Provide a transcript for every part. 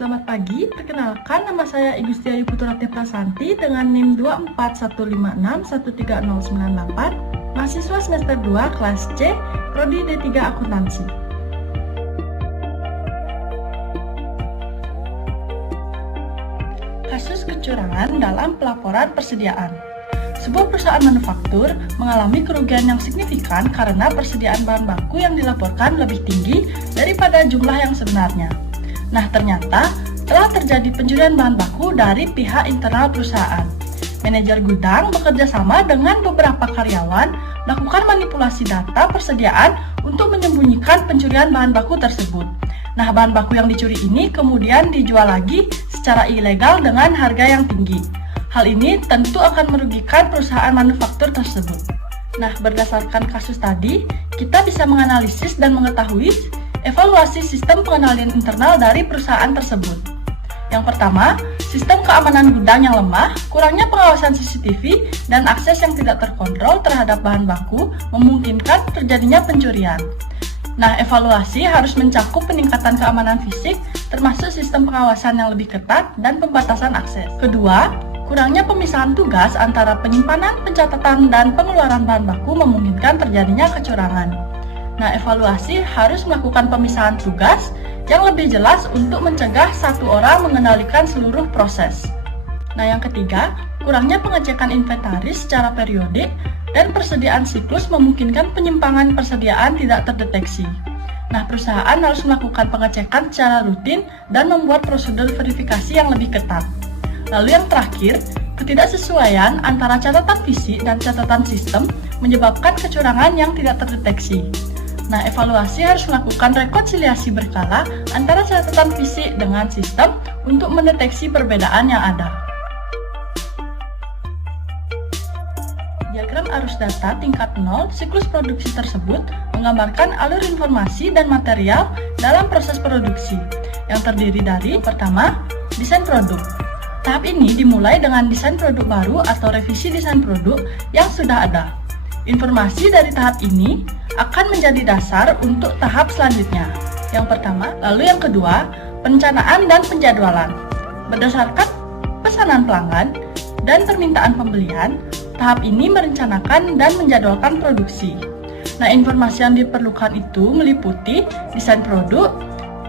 Selamat pagi, perkenalkan nama saya Igustia Yuputurati Prasanti dengan NIM 24156130098, mahasiswa semester 2 kelas C, Prodi D3 Akuntansi. Kasus kecurangan dalam pelaporan persediaan. Sebuah perusahaan manufaktur mengalami kerugian yang signifikan karena persediaan bahan baku yang dilaporkan lebih tinggi daripada jumlah yang sebenarnya. Nah, ternyata telah terjadi pencurian bahan baku dari pihak internal perusahaan. Manajer gudang bekerja sama dengan beberapa karyawan melakukan manipulasi data persediaan untuk menyembunyikan pencurian bahan baku tersebut. Nah, bahan baku yang dicuri ini kemudian dijual lagi secara ilegal dengan harga yang tinggi. Hal ini tentu akan merugikan perusahaan manufaktur tersebut. Nah, berdasarkan kasus tadi, kita bisa menganalisis dan mengetahui evaluasi sistem pengendalian internal dari perusahaan tersebut. Yang pertama, sistem keamanan gudang yang lemah, kurangnya pengawasan CCTV, dan akses yang tidak terkontrol terhadap bahan baku memungkinkan terjadinya pencurian. Nah, evaluasi harus mencakup peningkatan keamanan fisik, termasuk sistem pengawasan yang lebih ketat dan pembatasan akses. Kedua, kurangnya pemisahan tugas antara penyimpanan, pencatatan, dan pengeluaran bahan baku memungkinkan terjadinya kecurangan. Nah, evaluasi harus melakukan pemisahan tugas yang lebih jelas untuk mencegah satu orang mengendalikan seluruh proses. Nah, yang ketiga, kurangnya pengecekan inventaris secara periodik dan persediaan siklus memungkinkan penyimpangan persediaan tidak terdeteksi. Nah, perusahaan harus melakukan pengecekan secara rutin dan membuat prosedur verifikasi yang lebih ketat. Lalu yang terakhir, ketidaksesuaian antara catatan fisik dan catatan sistem menyebabkan kecurangan yang tidak terdeteksi. Nah, evaluasi harus melakukan rekonsiliasi berkala antara catatan fisik dengan sistem untuk mendeteksi perbedaan yang ada. Diagram arus data tingkat 0 siklus produksi tersebut menggambarkan alur informasi dan material dalam proses produksi yang terdiri dari pertama, desain produk. Tahap ini dimulai dengan desain produk baru atau revisi desain produk yang sudah ada. Informasi dari tahap ini akan menjadi dasar untuk tahap selanjutnya. Yang pertama, lalu yang kedua, perencanaan dan penjadwalan. Berdasarkan pesanan pelanggan dan permintaan pembelian, tahap ini merencanakan dan menjadwalkan produksi. Nah, informasi yang diperlukan itu meliputi desain produk,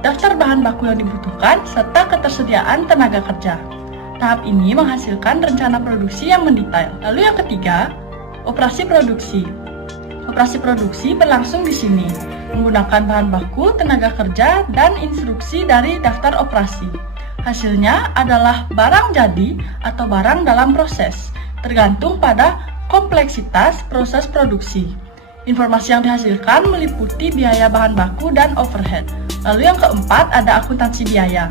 daftar bahan baku yang dibutuhkan, serta ketersediaan tenaga kerja. Tahap ini menghasilkan rencana produksi yang mendetail. Lalu yang ketiga, operasi produksi. Operasi produksi berlangsung di sini, menggunakan bahan baku, tenaga kerja, dan instruksi dari daftar operasi. Hasilnya adalah barang jadi atau barang dalam proses, tergantung pada kompleksitas proses produksi. Informasi yang dihasilkan meliputi biaya bahan baku dan overhead. Lalu yang keempat, ada akuntansi biaya.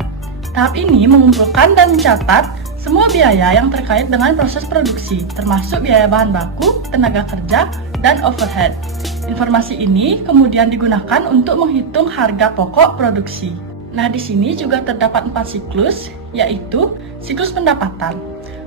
Tahap ini mengumpulkan dan mencatat semua biaya yang terkait dengan proses produksi, termasuk biaya bahan baku, tenaga kerja, dan overhead. Informasi ini kemudian digunakan untuk menghitung harga pokok produksi. Nah, di sini juga terdapat 4 siklus, yaitu siklus pendapatan.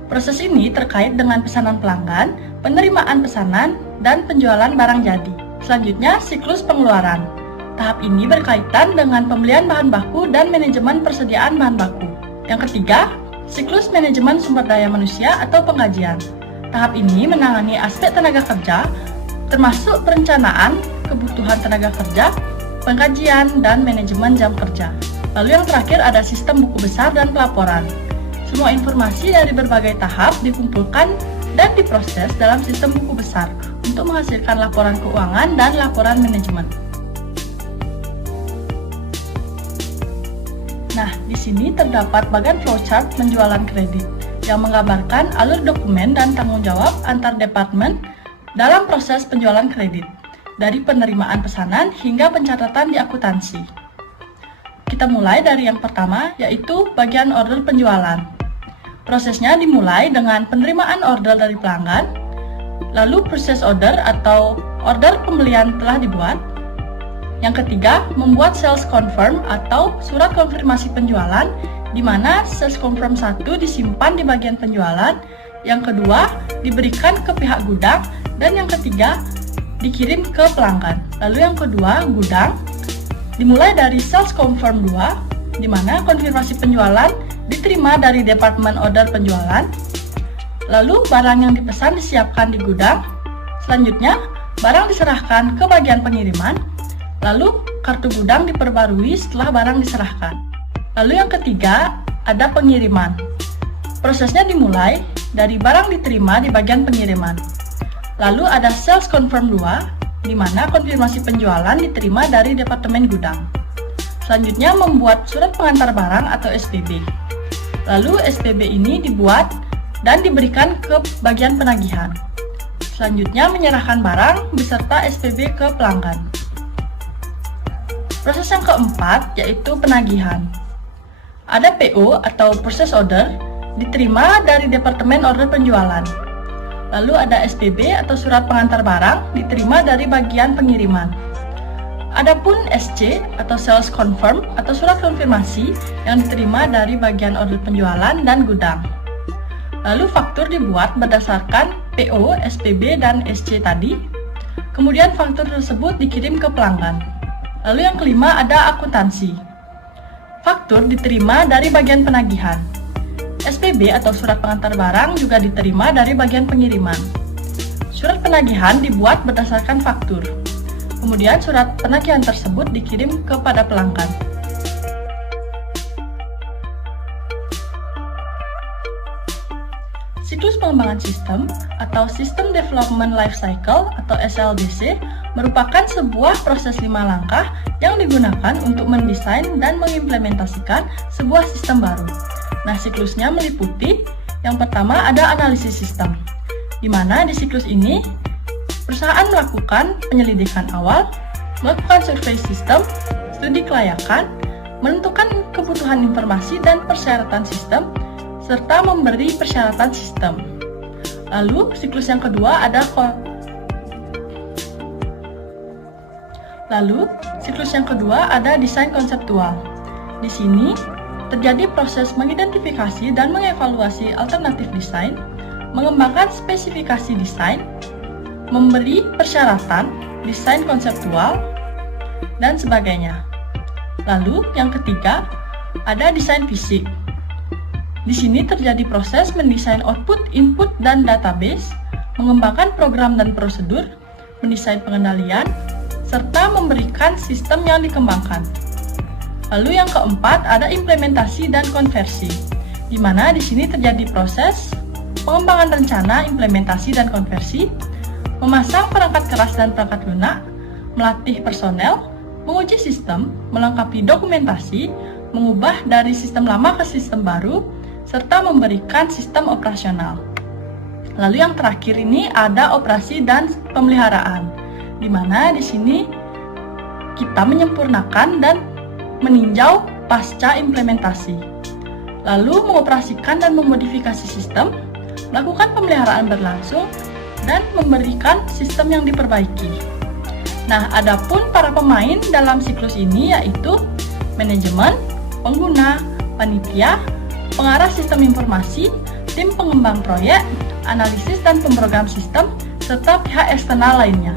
Proses ini terkait dengan pesanan pelanggan, penerimaan pesanan, dan penjualan barang jadi. Selanjutnya, siklus pengeluaran. Tahap ini berkaitan dengan pembelian bahan baku dan manajemen persediaan bahan baku. Yang ketiga, siklus manajemen sumber daya manusia atau penggajian. Tahap ini menangani aspek tenaga kerja, termasuk perencanaan, kebutuhan tenaga kerja, pengkajian, dan manajemen jam kerja. Lalu yang terakhir ada sistem buku besar dan pelaporan. Semua informasi dari berbagai tahap dikumpulkan dan diproses dalam sistem buku besar untuk menghasilkan laporan keuangan dan laporan manajemen. Nah, di sini terdapat bagian flowchart penjualan kredit yang menggambarkan alur dokumen dan tanggung jawab antar departemen dalam proses penjualan kredit, dari penerimaan pesanan hingga pencatatan di akuntansi. Kita mulai dari yang pertama, yaitu bagian order penjualan. Prosesnya dimulai dengan penerimaan order dari pelanggan, lalu proses order atau order pembelian telah dibuat. Yang ketiga, membuat sales confirm atau surat konfirmasi penjualan, di mana sales confirm 1 disimpan di bagian penjualan, yang kedua diberikan ke pihak gudang, dan yang ketiga dikirim ke pelanggan. Lalu yang kedua, gudang, dimulai dari sales confirm 2, di mana konfirmasi penjualan diterima dari Departemen Order Penjualan. Lalu barang yang dipesan disiapkan di gudang. Selanjutnya, barang diserahkan ke bagian pengiriman. Lalu, kartu gudang diperbarui setelah barang diserahkan. Lalu yang ketiga, ada pengiriman. Prosesnya dimulai dari barang diterima di bagian pengiriman. Lalu ada sales confirm 2, di mana konfirmasi penjualan diterima dari Departemen Gudang. Selanjutnya membuat surat pengantar barang atau SPB. Lalu SPB ini dibuat dan diberikan ke bagian penagihan. Selanjutnya menyerahkan barang beserta SPB ke pelanggan. Proses yang keempat yaitu penagihan. Ada PO atau purchase order diterima dari Departemen Order Penjualan. Lalu ada SPB atau surat pengantar barang diterima dari bagian pengiriman. Adapun SC atau sales confirm atau surat konfirmasi yang diterima dari bagian order penjualan dan gudang. Lalu faktur dibuat berdasarkan PO, SPB, dan SC tadi. Kemudian faktur tersebut dikirim ke pelanggan. Lalu yang kelima ada akuntansi. Faktur diterima dari bagian penagihan. SPB atau surat pengantar barang juga diterima dari bagian pengiriman. Surat penagihan dibuat berdasarkan faktur. Kemudian surat penagihan tersebut dikirim kepada pelanggan. Siklus pengembangan sistem atau System Development Life Cycle atau SLDC merupakan sebuah proses 5 langkah yang digunakan untuk mendesain dan mengimplementasikan sebuah sistem baru. Nah, siklusnya meliputi yang pertama ada analisis sistem, di mana di siklus ini perusahaan melakukan penyelidikan awal, melakukan survei sistem, studi kelayakan, menentukan kebutuhan informasi dan persyaratan sistem, serta memberi persyaratan sistem. Lalu, siklus yang kedua ada desain konseptual. Di sini terjadi proses mengidentifikasi dan mengevaluasi alternatif desain, mengembangkan spesifikasi desain, memberi persyaratan, desain konseptual, dan sebagainya. Lalu, yang ketiga, ada desain fisik. Di sini terjadi proses mendesain output, input, dan database, mengembangkan program dan prosedur, mendesain pengendalian, serta memberikan sistem yang dikembangkan. Lalu yang keempat ada implementasi dan konversi, di mana di sini terjadi proses pengembangan rencana, implementasi dan konversi, memasang perangkat keras dan perangkat lunak, melatih personel, menguji sistem, melengkapi dokumentasi, mengubah dari sistem lama ke sistem baru, serta memberikan sistem operasional. Lalu yang terakhir ini ada operasi dan pemeliharaan, di mana di sini kita menyempurnakan dan meninjau pasca implementasi, lalu mengoperasikan dan memodifikasi sistem, melakukan pemeliharaan berlangsung, dan memberikan sistem yang diperbaiki. Nah, adapun para pemain dalam siklus ini yaitu manajemen, pengguna, panitia, pengarah sistem informasi, tim pengembang proyek, analisis dan pemrogram sistem, serta pihak eksternal lainnya.